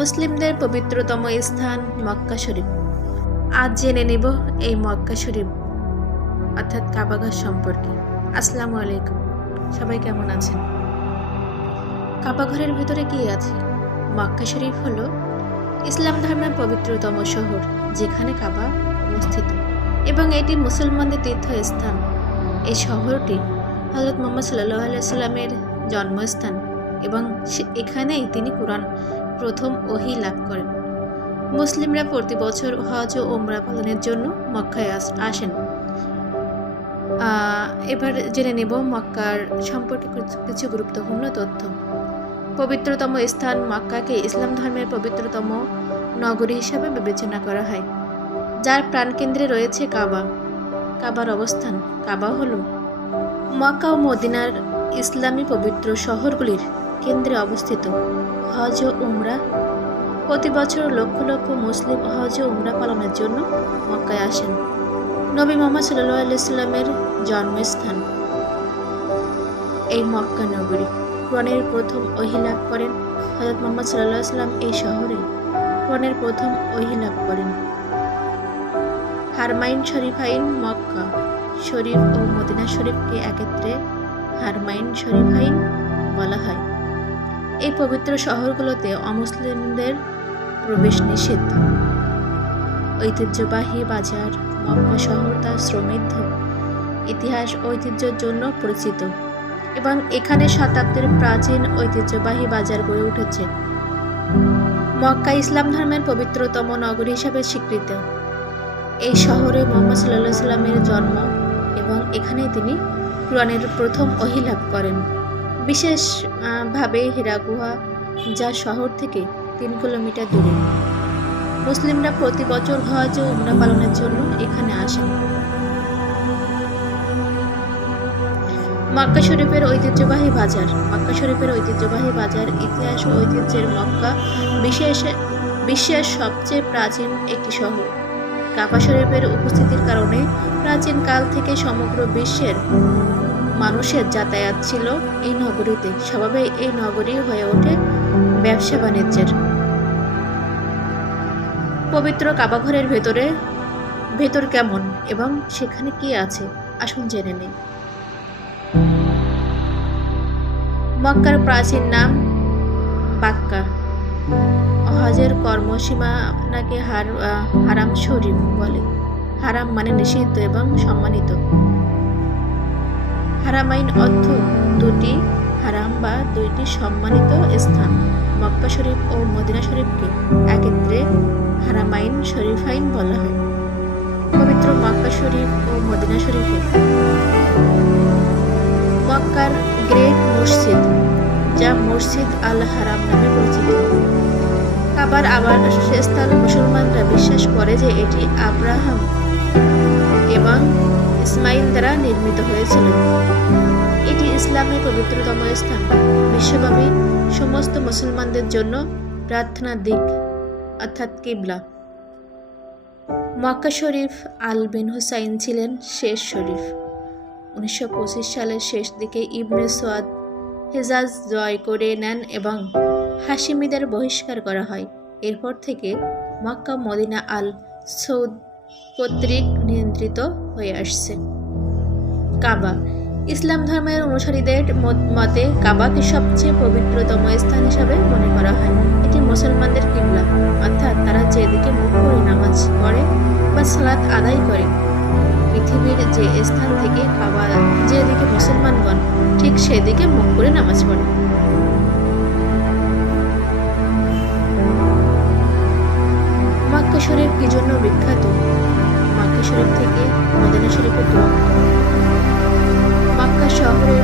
মুসলিমদের পবিত্রতম স্থান মক্কা শরীফ। আজ জেনে নেব এই মক্কা শরীফ অর্থাৎ কাবাঘর সম্পর্কে। আসসালামু আলাইকুম, সবাই কেমন আছেন? কাবাঘরের ভেতরে কি আছে? মক্কা শরীফ হলো ইসলাম ধর্মের পবিত্রতম শহর, যেখানে কাবা অবস্থিত এবং এটি মুসলমানদের তীর্থস্থান। এই শহরটি হযরত মুহাম্মদ সাল্লাল্লাহু আলাইহি সাল্লামের জন্মস্থান এবং এখানেই তিনি কুরআন প্রথম ওহী লাভ করেন। মুসলিমরা প্রতি বছর হজ ও ওমরা পালনের জন্য মক্কায় আসেন। এবার জেনে নেব মক্কার সম্পর্কে কিছু গুরুত্বপূর্ণ তথ্য। পবিত্রতম স্থান মক্কাকে ইসলাম ধর্মের পবিত্রতম নগরী হিসাবে বিবেচনা করা হয়, যার প্রাণকেন্দ্রে রয়েছে কাবা। কাবার অবস্থান। কাবা হল মক্কা ও মদিনার ইসলামী পবিত্র শহরগুলির কেন্দ্রে অবস্থিত। হজ ও উমরা। প্রতি বছর লক্ষ লক্ষ মুসলিম হজ ও উমরা পালনের জন্য মক্কায় আসেন। নবী মুহাম্মদ সাল্লাল্লাহু আলাইহি সাল্লামের জন্মস্থান এই মক্কা নগরী। কোরআনের প্রথম ওহী লাভ করেন হযরত মুহাম্মদ সাল্লাল্লাহু আলাইহি সাল্লাম এই শহরে কোরআনের প্রথম ওহী লাভ করেন। হারমাইন শরীফাইন। মক্কা শরীফ ও মদিনা শরীফকে একত্রে হারমাইন শরীফাইন বলা হয়। এই পবিত্র শহরগুলোতে অমুসলিমদের প্রবেশ নিষিদ্ধ। ঐতিহ্যবাহী বাজার। মক্কা শহর তার সমৃদ্ধ ইতিহাস ঐতিহ্যের জন্য পরিচিত এবং এখানে শতাব্দীর প্রাচীন ঐতিহ্যবাহী বাজার গড়ে উঠেছে। মক্কা ইসলাম ধর্মের পবিত্রতম নগরী হিসাবে স্বীকৃত। এই শহরে মুহাম্মদ সাল্লাল্লাহু আলাইহি সাল্লামের জন্ম এবং এখানে তিনি কুরআনের প্রথম ওহী লাভ করেন। বিশেষভাবে হিরা গুহা, যা শহর থেকে 3 কিলোমিটার দূরে। মুসলিমরা প্রতি বছর হজ ও উমরা পালনের জন্য এখানে আসেন। মক্কা শরীফের ঐতিহ্যবাহী বাজার। মক্কা শরীফের ঐতিহ্যবাহী বাজার ইতিহাস ও ঐতিহ্যের মক্কা বিশ্বের সবচেয়ে প্রাচীন একটি শহর। কাবা শরীফের উপস্থিতির কারণে প্রাচীন কাল থেকে সমগ্র বিশ্বের মানুষের যাতায়াত ছিল এই নগরীতে। স্বভাবে এই নগরী হয়ে ওঠে ব্যবসা বাণিজ্যের। পবিত্র কাবাঘরের ভেতর কেমন এবং সেখানে কি আছে, আসুন জেনে নেই। মক্কার প্রাচীন নাম বাক্কা। হজের কর্মসীমানাকে হারাম শরীফ বলে। হারাম মানে নিষিদ্ধ এবং সম্মানিত। হারামাইন অর্থ দুটি হারাম বা দুইটি সম্মানিত স্থান। মক্কা শরীফ ও মদিনা শরীফকে একত্রে হারামাইন শরীফাইন বলা হয়। পবিত্র মক্কা শরীফ ও মদিনা শরীফে মক্কার গ্রেট মসজিদ, যা মসজিদ আল হারাম নামে পরিচিত। কাবার আবাসস্থল। মুসলমানরা বিশ্বাস করে যে এটি আব্রাহাম এবং ইসমাইল দ্বারা নির্মিত হয়েছিল। এটি ইসলামের পবিত্রতম স্থান। বিশ্বব্যাপী সমস্ত মুসলমানদের জন্য প্রার্থনার দিক অর্থাৎ কিবলা। মক্কা শরীফ। আল বিন হুসাইন ছিলেন শেষ শরীফ। 1925 সালের শেষ দিকে ইবনে সৌদ হেজাজ জয় করে নেন এবং হাশিমিদের বহিষ্কার করা হয়। এরপর থেকে মক্কা মদিনা আল সৌদ কর্তৃক নিয়ন্ত্রিত হয়ে আসছে। কাবা। ইসলাম ধর্মের অনুসারীদের মতে কাবাকে সবচেয়ে পবিত্রতম স্থান হিসাবে মনে করা হয়। এটি মুসলমানদের কিবলা, অর্থাৎ তারা যেদিকে মুখ করে নামাজ পড়ে বা সালাত আদায় করে। পৃথিবীর যে স্থান থেকে কাবা যেদিকে মুসলমানগণ ঠিক সেদিকে মুখ করে নামাজ পড়ে। মক্কা শরীফ কি জন্য বিখ্যাত? মক্কা শরীফ থেকে মদিনা শরীফের দূরত্ব। মক্কা শহরের